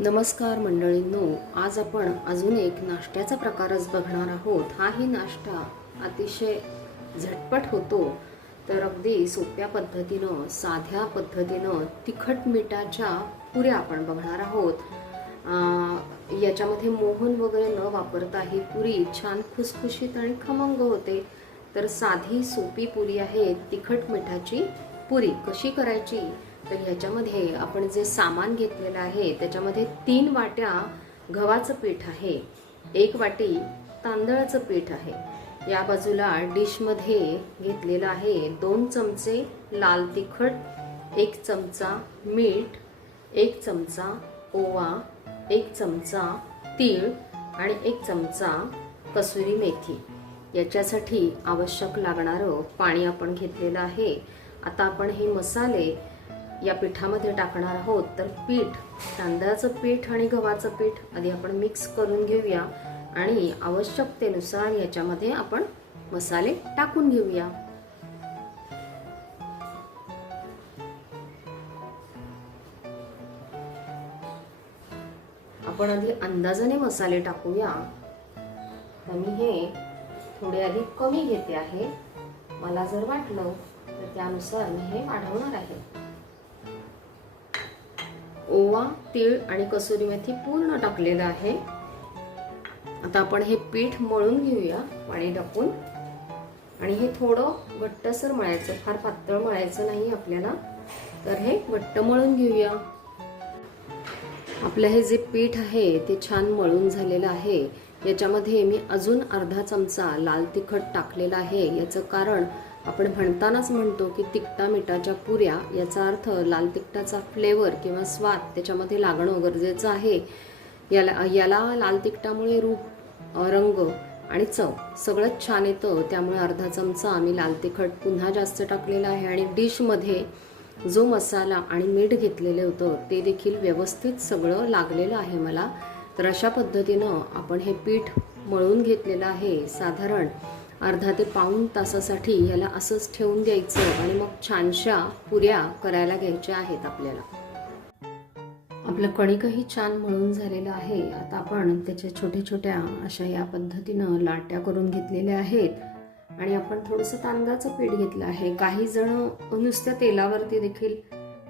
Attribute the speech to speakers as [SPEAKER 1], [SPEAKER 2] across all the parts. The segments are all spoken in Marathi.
[SPEAKER 1] नमस्कार मंडळींनो आज आपण अजून एक नाश्त्याचा प्रकारच बघणार आहोत. हाही नाश्ता अतिशय झटपट होतो तर अगदी सोप्या पद्धतीनं साध्या पद्धतीनं तिखट मिठाच्या पुऱ्या आपण बघणार आहोत. याच्यामध्ये मोहन वगैरे न वापरता ही पुरी छान खुसखुशीत आणि खमंग होते. तर साधी सोपी पुरी आहे तिखट मिठाची पुरी. कशी करायची? तर ह्याच्यामध्ये आपण जे सामान घेतलेलं आहे त्याच्यामध्ये तीन वाट्या गव्हाचं पीठ आहे एक वाटी तांदळाचं पीठ आहे. या बाजूला डिशमध्ये घेतलेलं आहे दोन चमचे लाल तिखट एक चमचा मीठ एक चमचा ओवा एक चमचा तीळ आणि एक चमचा कसुरी मेथी. याच्यासाठी आवश्यक लागणारं पाणी आपण घेतलेलं आहे. आता आपण हे मसाले या पिठामध्ये टाकणार आहोत तर पीठ तांदळाचं पीठ आणि गव्हाचं पीठ आधी आपण मिक्स करून घेऊया आणि आवश्यकतेनुसार याच्यामध्ये आपण मसाले टाकून घेऊया. आपण आधी अंदाजाने मसाले टाकूया. तर मी हे थोडे आधी कमी घेते आहे. मला जर वाटलं तर त्यानुसार मी हे वाढवणार आहे. ओवा तीळ आणि कसुरी मेथी पूर्ण टाकलेलं आहे. आता आपण हे पीठ मळून घेऊया पाणी टाकून. आणि हे थोडं घट्टसर मळायचं फार पातळ मळायचं नाही आपल्याला. तर हे घट्ट मळून घेऊया. आपलं हे जे पीठ आहे ते छान मळून झालेलं आहे. याच्यामध्ये मी अजून अर्धा चमचा लाल तिखट टाकलेला आहे. याचं कारण आपण म्हणतानाच म्हणतो की तिखटा मिठाच्या पुऱ्या याचा अर्थ लाल तिखटाचा फ्लेवर किंवा स्वाद त्याच्यामध्ये लागणं गरजेचं आहे. याला याला लाल तिखटामुळे रूप रंग आणि चव सगळंच छान येतं. त्यामुळे अर्धा चमचा आम्ही लाल तिखट पुन्हा जास्त टाकलेलं आहे आणि डिशमध्ये जो मसाला आणि मीठ घेतलेलं होतं ते देखील व्यवस्थित सगळं लागलेलं आहे मला. तर अशा पद्धतीनं आपण हे पीठ मळून घेतलेलं आहे. साधारण अर्धा ते पाऊण तासासाठी ह्याला असंच ठेवून द्यायचं आणि मग छानशा पुऱ्या करायला घ्यायच्या आहेत आपल्याला. आपलं कणिकही छान मळून झालेलं आहे. आता आपण त्याच्या छोट्या छोट्या अशा या पद्धतीनं लाट्या करून घेतलेल्या आहेत. आणि आपण थोडंसं तांदळाचं पीठ घेतलं आहे. काही जण नुसत्या तेलावरती देखील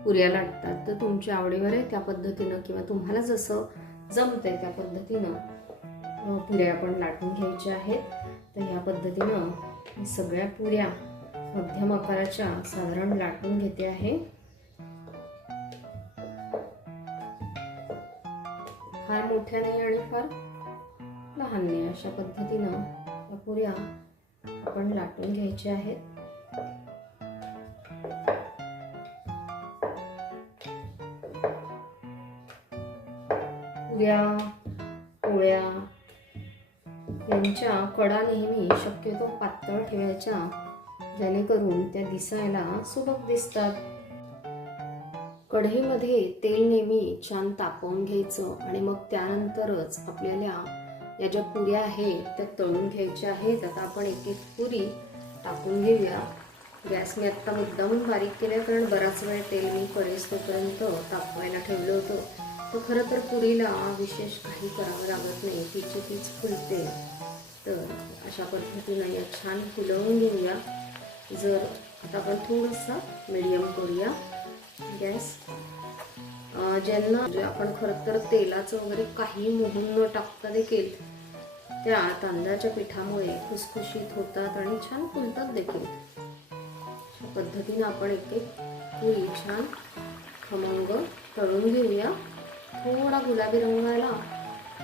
[SPEAKER 1] पुऱ्या लाटतात. तर तुमच्या आवडीवर आहे त्या पद्धतीनं किंवा तुम्हाला जसं जमतंय त्या पद्धतीनं पुऱ्या आपण लाटून घ्यायच्या आहेत. तर ह्या पद्धतीनं मी सगळ्या पुऱ्या मध्यम आकाराच्या साधारण लाटून घेते आहे. फार मोठ्या नाही आणि फार लहान नाही अशा पद्धतीनं या पुऱ्या आपण लाटून घ्यायच्या आहेत. पुऱ्या पोळ्या यांच्या कडा नेहमी शक्यतो पातळ ठेवायच्या जेणेकरून त्या दिसायला सुबक दिसतात. कढईमध्ये तेल नेहमी छान तापवून घ्यायचं आणि मग त्यानंतरच आपल्याला या ज्या पुऱ्या आहेत त्या तळून घ्यायच्या आहेत. आता आपण एक एक पुरी टाकून घेऊया. गॅस मी आत्ता मुद्दामून बारीक केल्या कारण बराच वेळ तेल मी कढईस तोपर्यंत तापवायला ठेवलं होतं. तर खरं तर पुरीला विशेष काही करावं लागत नाही. तिची तीच फुलते. तर अशा पद्धतीनं या छान फुलवून घेऊया. जर आता आपण थोडंसं मीडियम करूया. गॅस ज्यांना म्हणजे आपण खरं तर तेलाचं वगैरे काही मोहून न टाकता देखील त्या तांदळाच्या पिठामुळे खुसखुशीत होतात आणि छान फुलतात देखील. अशा पद्धतीनं आपण एक एक पुरी छान खमंग तळून घेऊया. थोडा गुलाबी रंग आला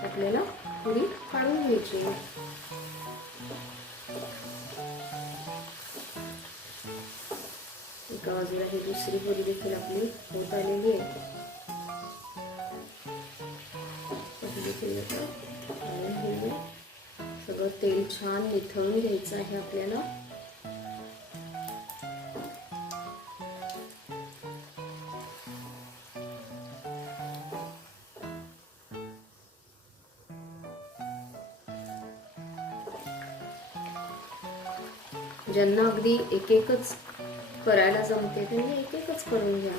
[SPEAKER 1] आपल्याला पुरी काढून घ्यायची एका बाजूला ही दुसरी पुरी देखील आपली होत आलेली आहे. सगळं तेल छान निथळून घ्यायचं आहे आपल्याला. ज्यांना अगदी एक एकच करायला जमते त्यांनी एक एकच करून घ्या.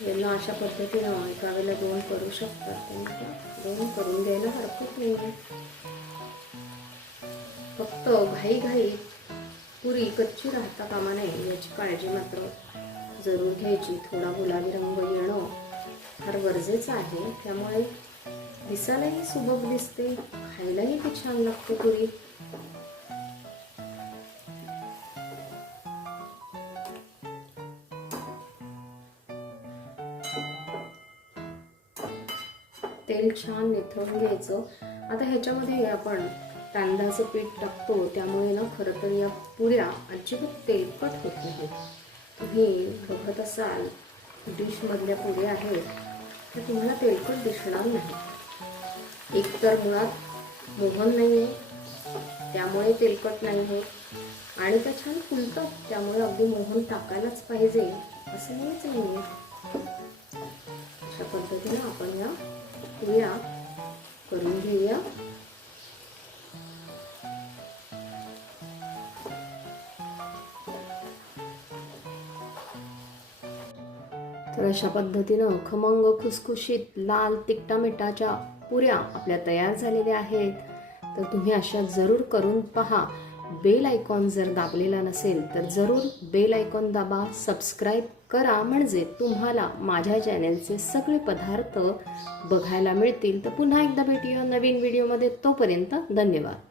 [SPEAKER 1] ज्यांना अशा पद्धतीनं एका वेळेला दोन करू शकतात त्यांना दोन करून घ्यायला हरकत नाही आहे फक्त घाई घाई पुरी कच्ची राहता कामा नये याची काळजी मात्र जरूर घ्यायची. थोडा गुलाबी रंग येणं फार गरजेचं आहे त्यामुळे दिसायलाही सुबक दिसते खायलाही ती छान लागते पुरी. तेल छान निथळून घ्यायचं. आता ह्याच्यामध्ये आपण तांदळाचं पीठ टाकतो त्यामुळे ना खरं तर या पुऱ्या अजिबात तेलकट होत नाही तुम्ही बघत असाल डिशमधल्या पुऱ्या आहेत तर तुम्हाला तेलकट दिसणार नाही. एक तर मुळात मोहन नाही आहे त्यामुळे तेलकट नाही आहे आणि त्या छान फुलतात त्यामुळे अगदी मोहन टाकायलाच पाहिजे असं नाहीच नाही आहे अशा पद्धतीनं आपण या क्रिया करून घेऊया. तर अशा पद्धतीनं खमंग खुसखुशीत लाल तिकटा मिठाच्या पुऱ्या आपल्या तयार झालेल्या आहेत. तर तुम्ही अशा जरूर करून पहा. बेल आयकॉन जर दाबलेला नसेल तर जरूर बेल आयकॉन दाबा सबस्क्राईब करा. म्हणजे तुम्हाला माझ्या चॅनलचे सगळे पदार्थ बघायला मिळतील. तर पुन्हा एकदा भेटूया नवीन व्हिडिओमध्ये तोपर्यंत धन्यवाद.